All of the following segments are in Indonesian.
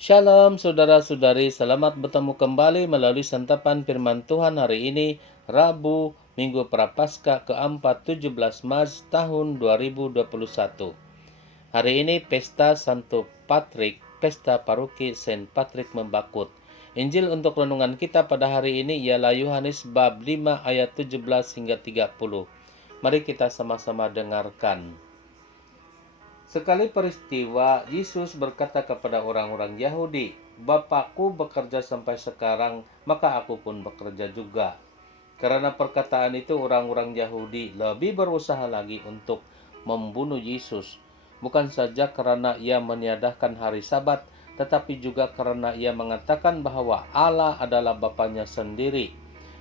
Shalom saudara-saudari, selamat bertemu kembali melalui santapan firman Tuhan hari ini, Rabu, Minggu Prapaskah keempat 17 Maret tahun 2021. Hari ini pesta Santo Patrick, pesta paroki Saint Patrick Membakut. Injil untuk renungan kita pada hari ini ialah Yohanes bab 5 ayat 17 hingga 30. Mari kita sama-sama dengarkan. Sekali peristiwa, Yesus berkata kepada orang-orang Yahudi, "Bapakku bekerja sampai sekarang, maka aku pun bekerja juga." Karena perkataan itu, orang-orang Yahudi lebih berusaha lagi untuk membunuh Yesus. Bukan saja karena ia meniadakan hari Sabat, tetapi juga karena ia mengatakan bahwa Allah adalah Bapanya sendiri,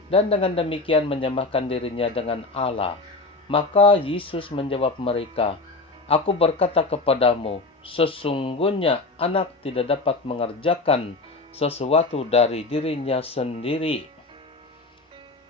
dan dengan demikian menyamakan dirinya dengan Allah. Maka Yesus menjawab mereka, "Aku berkata kepadamu, sesungguhnya anak tidak dapat mengerjakan sesuatu dari dirinya sendiri,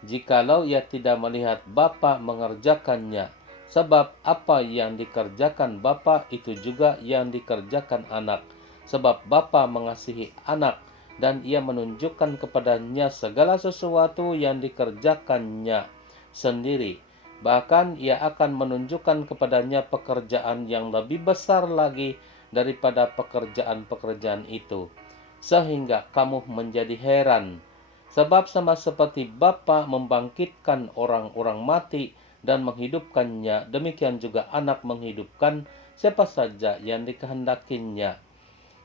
jikalau ia tidak melihat Bapa mengerjakannya. Sebab apa yang dikerjakan Bapa itu juga yang dikerjakan anak. Sebab Bapa mengasihi anak, dan ia menunjukkan kepadanya segala sesuatu yang dikerjakannya sendiri. Bahkan ia akan menunjukkan kepadanya pekerjaan yang lebih besar lagi daripada pekerjaan-pekerjaan itu. Sehingga kamu menjadi heran. Sebab sama seperti Bapa membangkitkan orang-orang mati dan menghidupkannya, demikian juga anak menghidupkan siapa saja yang dikehendakinya.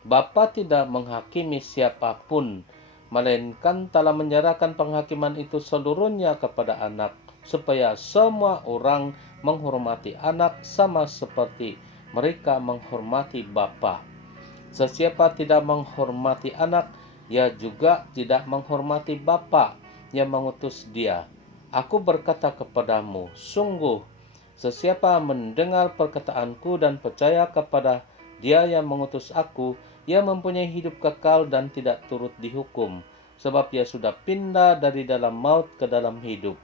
Bapa tidak menghakimi siapapun, melainkan telah menyerahkan penghakiman itu seluruhnya kepada anak, supaya semua orang menghormati anak sama seperti mereka menghormati Bapa. Sesiapa tidak menghormati anak, ia juga tidak menghormati Bapa yang mengutus dia. Aku berkata kepadamu, sungguh, sesiapa mendengar perkataanku dan percaya kepada dia yang mengutus aku, ia mempunyai hidup kekal dan tidak turut dihukum, sebab ia sudah pindah dari dalam maut ke dalam hidup.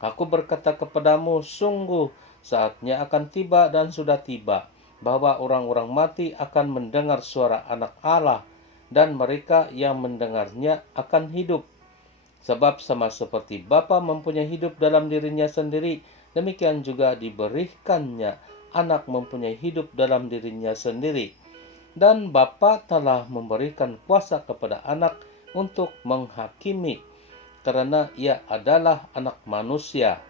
Aku berkata kepadamu, sungguh, saatnya akan tiba dan sudah tiba, bahwa orang-orang mati akan mendengar suara Anak Allah, dan mereka yang mendengarnya akan hidup. Sebab sama seperti Bapa mempunyai hidup dalam dirinya sendiri, demikian juga diberikannya anak mempunyai hidup dalam dirinya sendiri. Dan Bapa telah memberikan kuasa kepada anak untuk menghakimi, karena ia adalah anak manusia.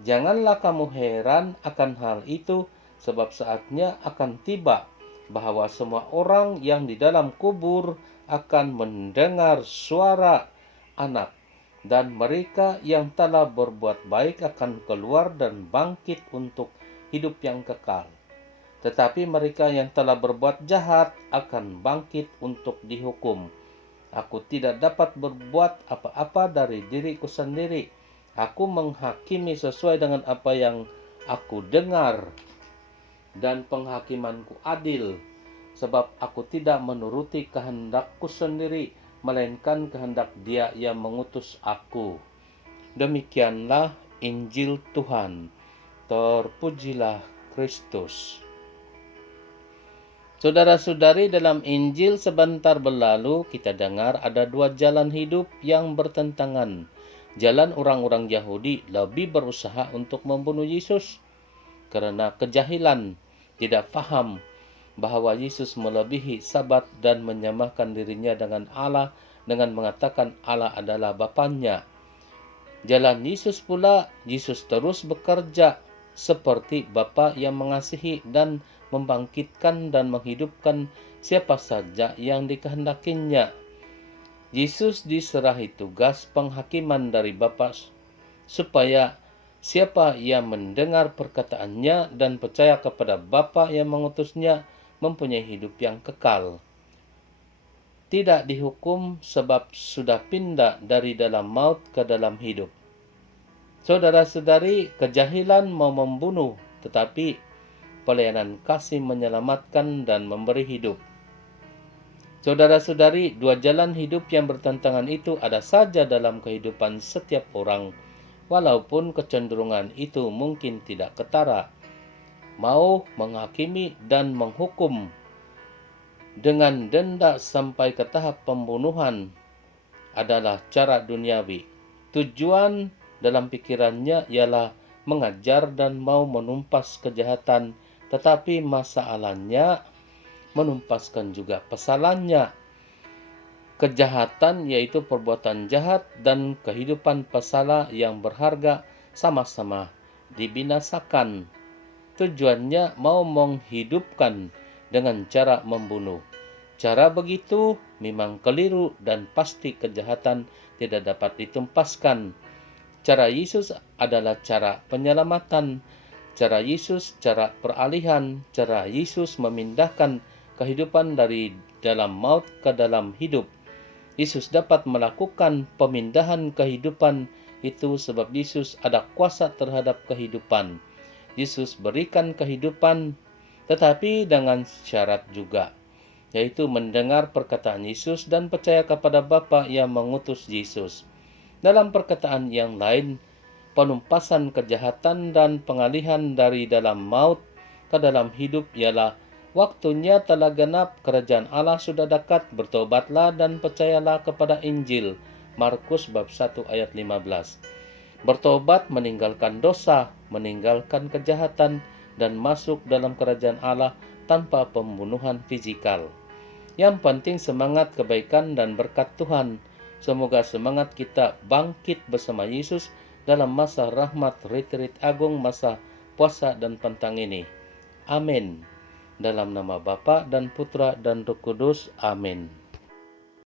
Janganlah kamu heran akan hal itu, sebab saatnya akan tiba bahwa semua orang yang di dalam kubur akan mendengar suara anak, dan mereka yang telah berbuat baik akan keluar dan bangkit untuk hidup yang kekal. Tetapi mereka yang telah berbuat jahat akan bangkit untuk dihukum. Aku tidak dapat berbuat apa-apa dari diriku sendiri. Aku menghakimi sesuai dengan apa yang aku dengar, dan penghakimanku adil, sebab aku tidak menuruti kehendakku sendiri, melainkan kehendak Dia yang mengutus aku. Demikianlah Injil Tuhan. Terpujilah Kristus. Saudara-saudari, dalam Injil sebentar berlalu kita dengar ada dua jalan hidup yang bertentangan. Jalan orang-orang Yahudi lebih berusaha untuk membunuh Yesus karena kejahilan, tidak paham bahwa Yesus melebihi Sabat dan menyamakan dirinya dengan Allah dengan mengatakan Allah adalah Bapanya. Jalan Yesus pula, Yesus terus bekerja seperti Bapa yang mengasihi dan membangkitkan dan menghidupkan siapa saja yang dikehendakinya. Yesus diserahi tugas penghakiman dari Bapa supaya siapa yang mendengar perkataannya dan percaya kepada Bapa yang mengutusnya mempunyai hidup yang kekal. Tidak dihukum sebab sudah pindah dari dalam maut ke dalam hidup. Saudara-saudari, kejahilan mau membunuh, tetapi pelayanan kasih menyelamatkan dan memberi hidup. Saudara-saudari, dua jalan hidup yang bertentangan itu ada saja dalam kehidupan setiap orang, walaupun kecenderungan itu mungkin tidak ketara. Mau menghakimi dan menghukum, dengan denda sampai ke tahap pembunuhan adalah cara duniawi. Tujuan dalam pikirannya ialah mengajar dan mau menumpas kejahatan, tetapi masalahnya menumpaskan juga pesalannya. Kejahatan yaitu perbuatan jahat dan kehidupan pesala yang berharga sama-sama dibinasakan. Tujuannya mau menghidupkan dengan cara membunuh. Cara begitu memang keliru dan pasti kejahatan tidak dapat ditumpaskan. Cara Yesus adalah cara penyelamatan. Cara Yesus cara peralihan. Cara Yesus memindahkan kehidupan dari dalam maut ke dalam hidup. Yesus dapat melakukan pemindahan kehidupan itu sebab Yesus ada kuasa terhadap kehidupan. Yesus berikan kehidupan, tetapi dengan syarat juga, yaitu mendengar perkataan Yesus dan percaya kepada Bapa yang mengutus Yesus. Dalam perkataan yang lain, penumpasan kejahatan dan pengalihan dari dalam maut ke dalam hidup ialah waktunya telah genap, kerajaan Allah sudah dekat, bertobatlah dan percayalah kepada Injil. Markus bab 1 ayat 15. Bertobat meninggalkan dosa, meninggalkan kejahatan, dan masuk dalam kerajaan Allah tanpa pembunuhan fisikal. Yang penting semangat kebaikan dan berkat Tuhan. Semoga semangat kita bangkit bersama Yesus dalam masa rahmat retreat agung, masa puasa dan pantang ini. Amin. Dalam nama Bapa dan Putra dan Roh Kudus. Amin.